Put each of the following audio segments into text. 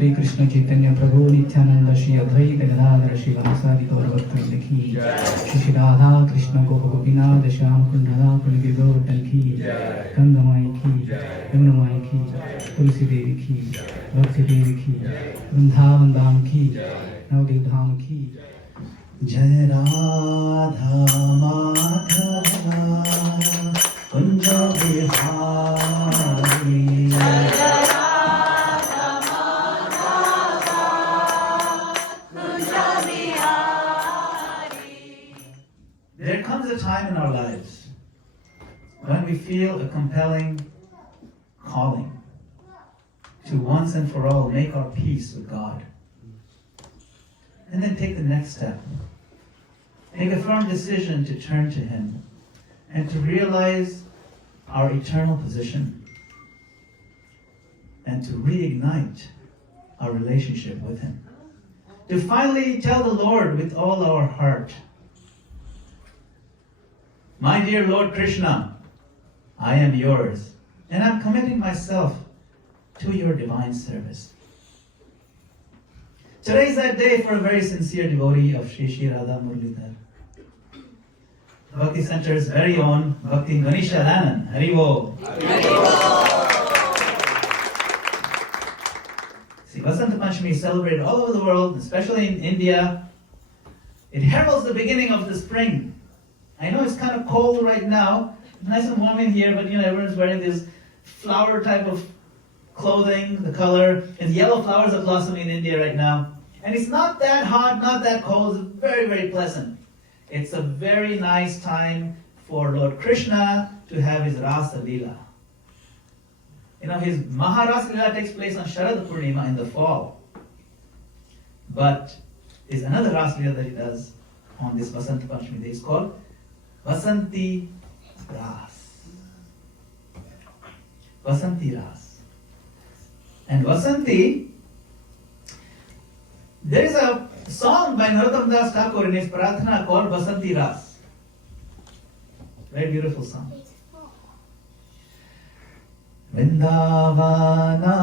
Shri Krishna Chaitanya Prabhu Nityananda Shri Advaita Gadadhara Shri Vasadi Gauravatri Ki Shri Radha Krishna Gopina Dasham Kundala Kulgi Govardhan Ki Gandamai Ki Yamunamai Ki Tulsi Devi Ki Bhakti Devi Ki Vrindavan Dham Ki Navdev Dham Ki Jai Radha Madhava Kunja Vihari There comes a time in our lives when we feel a compelling calling to once and for all make our peace with God. And then take the next step. Make a firm decision to turn to Him and to realize our eternal position and to reignite our relationship with Him. To finally tell the Lord with all our heart, my dear Lord Krishna, I am yours, and I'm committing myself to your divine service. Today is that day for a very sincere devotee of Shri Shri Radha Murlidhar. Bhakti Center's very own Bhakti Venetia Lanan. Hari Bol. See, Vasanta Panchami is celebrated all over the world, especially in India. It heralds the beginning of the spring. I know it's kind of cold right now. It's nice and warm in here, but everyone's wearing this flower type of clothing, the color. And yellow flowers are blossoming in India right now. And it's not that hot, not that cold. It's very, very pleasant. It's a very nice time for Lord Krishna to have his Rasa Leela. His Maharasa Leela takes place on Sharad Purnima in the fall. But there's another Rasa Leela that he does on this Vasanta Panchami day. It's called Vasanti Ras. Vasanti Ras. And Vasanti, there is a song by Narottam Das Thakur in his Prarthana called Vasanti Ras. Very beautiful song. Vrindavana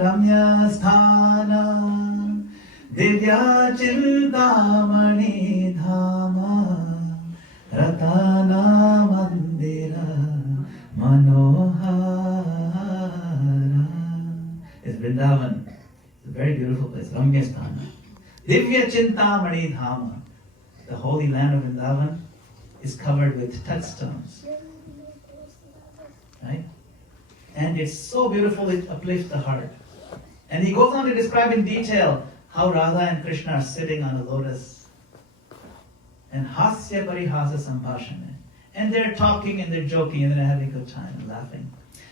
Ramya Sthana Divya Chintamani Dhama Ratana Mandira Manohara. It's Vrindavan. It's a very beautiful place. Ramya Sthana. Divya Chintamani Dhama. The holy land of Vrindavan is covered with touchstones. Right? And it's so beautiful, it uplifts the heart. And he goes on to describe in detail how Radha and Krishna are sitting on a lotus. And hasya parihasa sambhashana. And they're talking and they're joking and they're having a good time and laughing.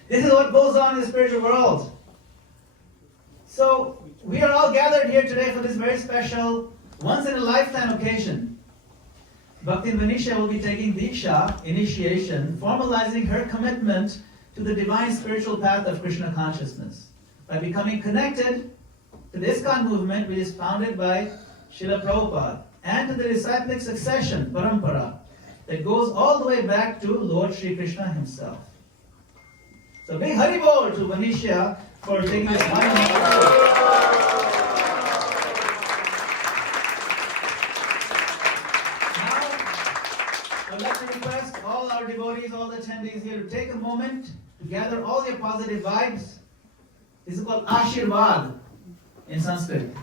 This is what goes on in the spiritual world. So, we are all gathered here today for this very special, once-in-a-lifetime occasion. Bhakti Venetia will be taking Diksha, initiation, formalizing her commitment to the divine spiritual path of Krishna consciousness by becoming connected to the ISKCON movement, which is founded by Srila Prabhupada, and to the disciplic succession, parampara, that goes all the way back to Lord Sri Krishna himself. So big Hari Bol to Venetia for taking this time. I'd like to request all our devotees, all the attendees here to take a moment to gather all your positive vibes. This is called Ashirvad in Sanskrit.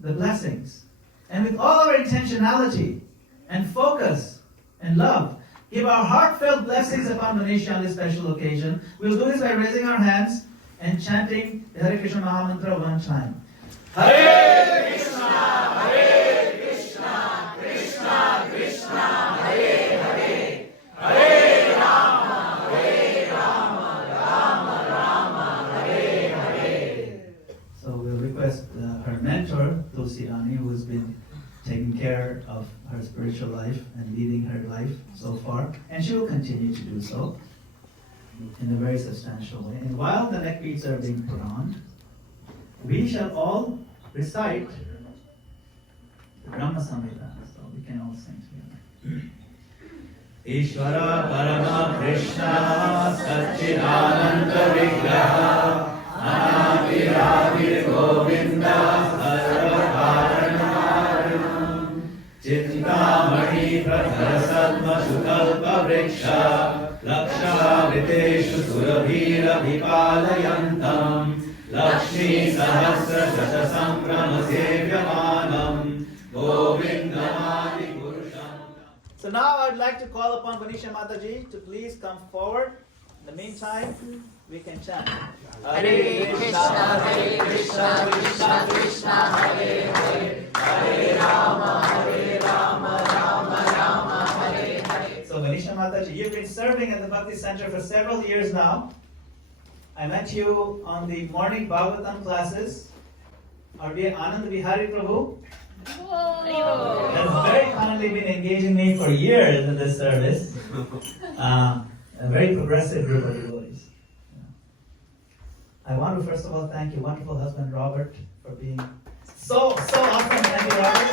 The blessings. And with all our intentionality and focus and love, give our heartfelt blessings upon Venetia on this special occasion. We'll do this by raising our hands and chanting the Hare Krishna Mahamantra one time. Hare Krishna, Hare Krishna, Krishna Krishna, Hare Hare, Hare Rama, Hare Rama, Rama Rama, Hare Hare. So we'll request her mentor, Tulsi Rani, who has been taking care of her spiritual life and leading her life so far, and she will continue to do so in a very substantial way. And while the neck beads are being put on, we shall all recite the Brahma Samhita, so we can all sing together. Ishvara Parama Krishna Satchidananda Vigraha Anaviravirgo पद्मसुकल्पवृक्षा लक्षावृतेषु सुरभिरभिपालयन्तम् लक्ष्मीसहस्रशतसम्भ्रमसेव्यमानम् गोविन्दमादिपुरुषम्. So now I would like to call upon Venetia Mataji to please come forward. In the meantime, we can chant. Hare Krishna, Krishna Krishna, Hare Hare, Hare Rama, Rama Rama, Hare Hare. So Venetia Mataji, you've been serving at the Bhakti Center for several years now. I met you on the morning Bhagavatam classes. Our dear Anand Vihari Prabhu has very kindly been engaging me for years in this service. A very progressive group of devotees. I want to first of all thank your wonderful husband Robert for being so awesome. Thank you, Robert.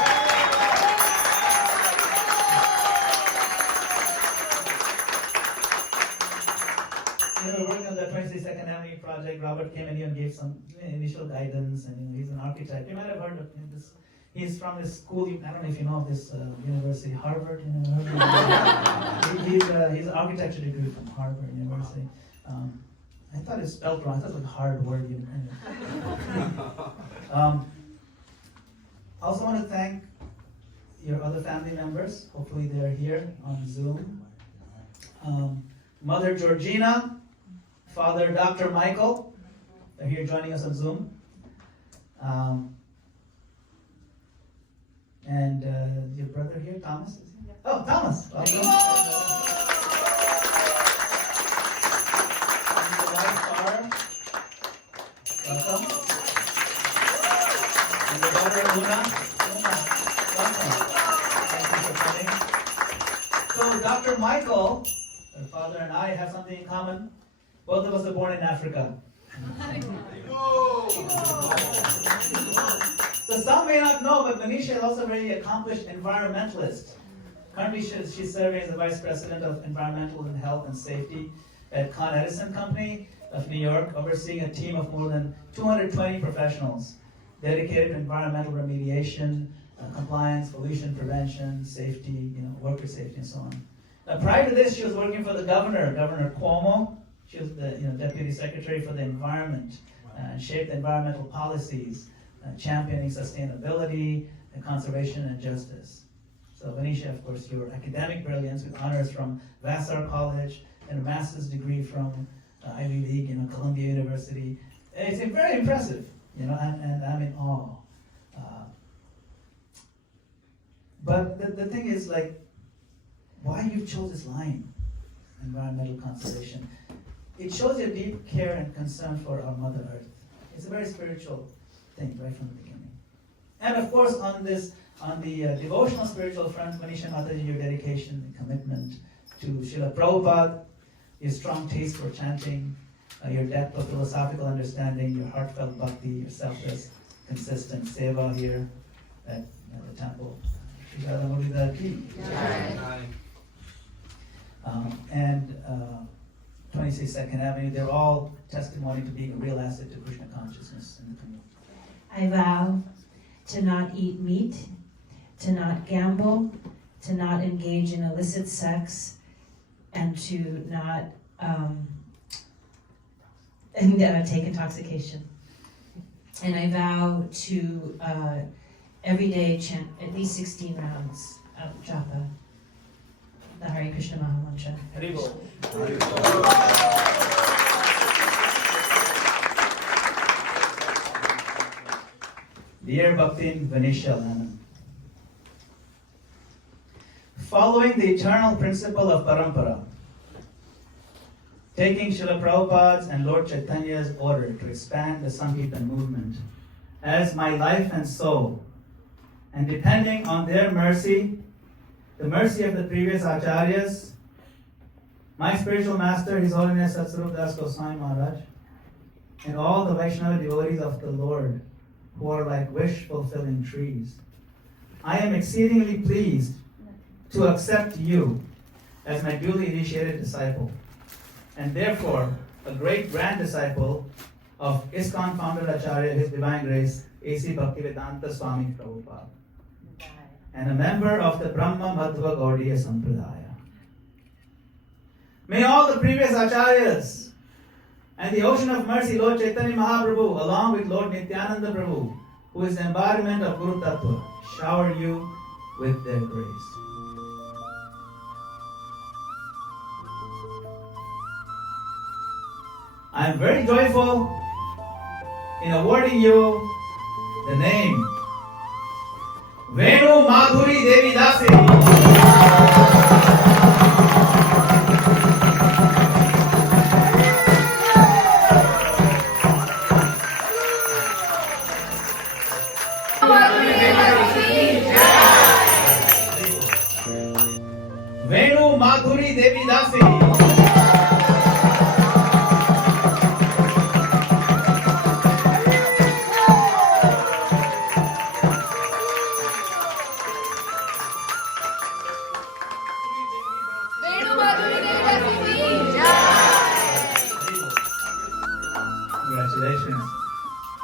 We were working on the 22nd Avenue project. Robert came in here and gave some initial guidance, and he's an architect. You might have heard of him. He's from this school. I don't know if you know of this university, Harvard University. He's an architecture degree from Harvard University. I thought it's spelled wrong. I thought it was like hard word. Also want to thank your other family members. Hopefully they're here on Zoom. Mother Georgina, Father Dr. Michael, they're here joining us on Zoom. And your brother here, Thomas? Is he? Oh, Thomas! Welcome. And your wife, Sarah. Welcome. And your daughter, Una. Welcome. Thank you for coming. So, Dr. Michael, her father and I have something in common. Both of us are born in Africa. So some may not know, but Venetia is also a very accomplished environmentalist. Currently, she's serving as the Vice President of Environmental and Health and Safety at Con Edison Company of New York, overseeing a team of more than 220 professionals dedicated to environmental remediation, compliance, pollution prevention, safety, worker safety, and so on. Now, prior to this, she was working for the governor, Governor Cuomo. She was the Deputy Secretary for the Environment, shaped environmental policies, championing sustainability, and conservation and justice. So Venetia, of course, your academic brilliance with honors from Vyasa College and a master's degree from Ivy League, Columbia University. It's very impressive, and I'm in awe. But the thing is, why you chose this line, environmental conservation. It shows your deep care and concern for our Mother Earth. It's a very spiritual thing right from the beginning. And of course, on the devotional spiritual front, Venetia Mataji, your dedication and commitment to Srila Prabhupada, your strong taste for chanting, your depth of philosophical understanding, your heartfelt bhakti, your selfless, consistent seva here at the temple. And 26nd Avenue, they're all testimony to being a real asset to Krishna consciousness in the community. I vow to not eat meat, to not gamble, to not engage in illicit sex, and to not take intoxication. And I vow to every day chant at least 16 rounds of japa, the Hare Krishna Maha Mantra. Haribol. Dear Bhaktin Venetia Laman, following the eternal principle of parampara, taking Srila Prabhupada's and Lord Chaitanya's order to expand the Sankirtan movement as my life and soul, and depending on their mercy, the mercy of the previous acharyas, my spiritual master, His Holiness Satsvarup Das Goswami Maharaj, and all the Vaishnava devotees of the Lord, who are like wish-fulfilling trees, I am exceedingly pleased to accept you as my duly initiated disciple, and therefore a great grand disciple of ISKCON founder Acharya, His Divine Grace, A.C. Bhaktivedanta Swami Prabhupada, and a member of the Brahma Madhva Gaudiya Sampradaya. May all the previous acharyas and the ocean of mercy, Lord Chaitanya Mahaprabhu, along with Lord Nityananda Prabhu, who is the embodiment of Guru Tattva, shower you with their grace. I am very joyful in awarding you the name Venu Madhuri Devi Dasi. Venu Madhuri Devi Dasi. Congratulations.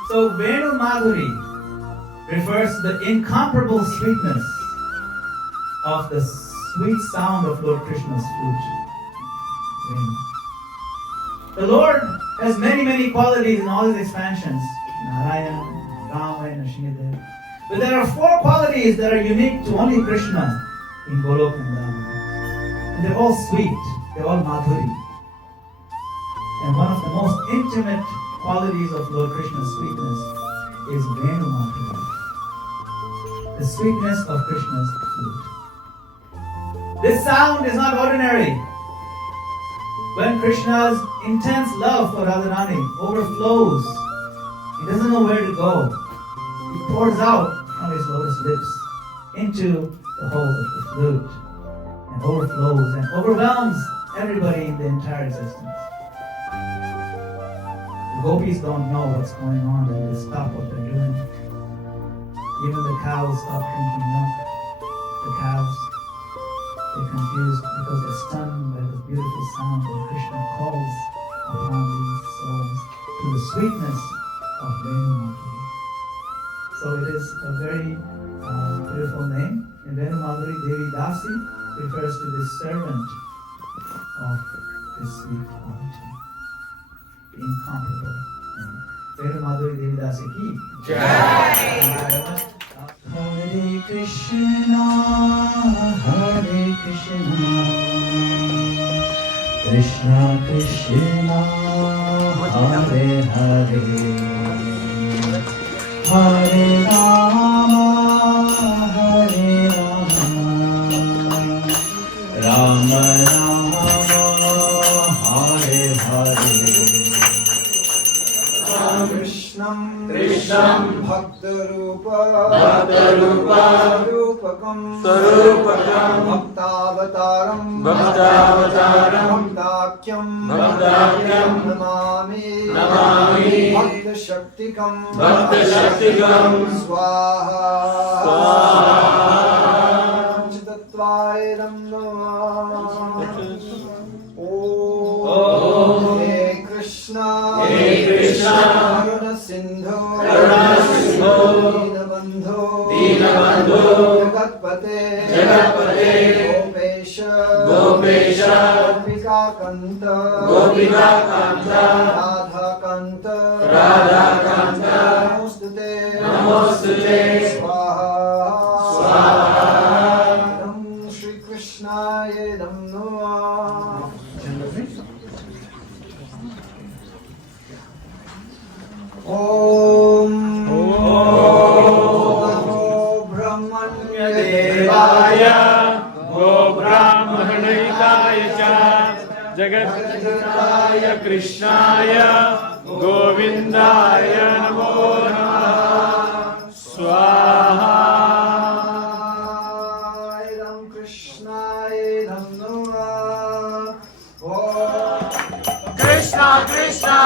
So Venu Madhuri refers to the incomparable sweetness of the sweet sound of Lord Krishna's flute. The Lord has many qualities in all his expansions. Narayana, Rama, and Nrsimhadev. But there are 4 qualities that are unique to only Krishna in Golok and Dham. And they're all sweet. They're all Madhuri. And one of the most intimate qualities of Lord Krishna's sweetness is Venu Madhuri, the sweetness of Krishna's flute. This sound is not ordinary. When Krishna's intense love for Radharani overflows, he doesn't know where to go. He pours out from his lotus lips into the hole of the flute and overflows and overwhelms everybody in the entire existence. The gopis don't know what's going on and they stop what they're doing. Even the cows stop drinking milk. The cows, they're confused because they're stunned by the beautiful sound when Krishna calls upon these souls to the sweetness of Venu Madhuri. So it is a very beautiful name. And Venu Madhuri Devi Dasi refers to this servant of this sweet quality. Incomparable name. Venu Madhuri Devi Dasi ki Jai. Hare Krishna, Hare Krishna, Krishna Krishna, Hare Hare, Hare Rama, Hare Rama, Rama Rama, Hare Hare. Krishnam Bhakta-rupa Sarupakam Bhaktavataram Bhaktakyam Namami Bhakta-shaktikam Swaha Panchatattvaidam Om He Krishna Karuna Sindhu Dinabandhu Jagatpate Gopesha Gopika Kanta Radha Kanta Namostute Swaha Nam Shri Krishnaye Namah. Om Devaya Go Brahmanayikaya Cha Jagatjitaya Krishnaya Govindaya Namo Namaha Swaha Ram Krishnaya Namah. Krishna Krishna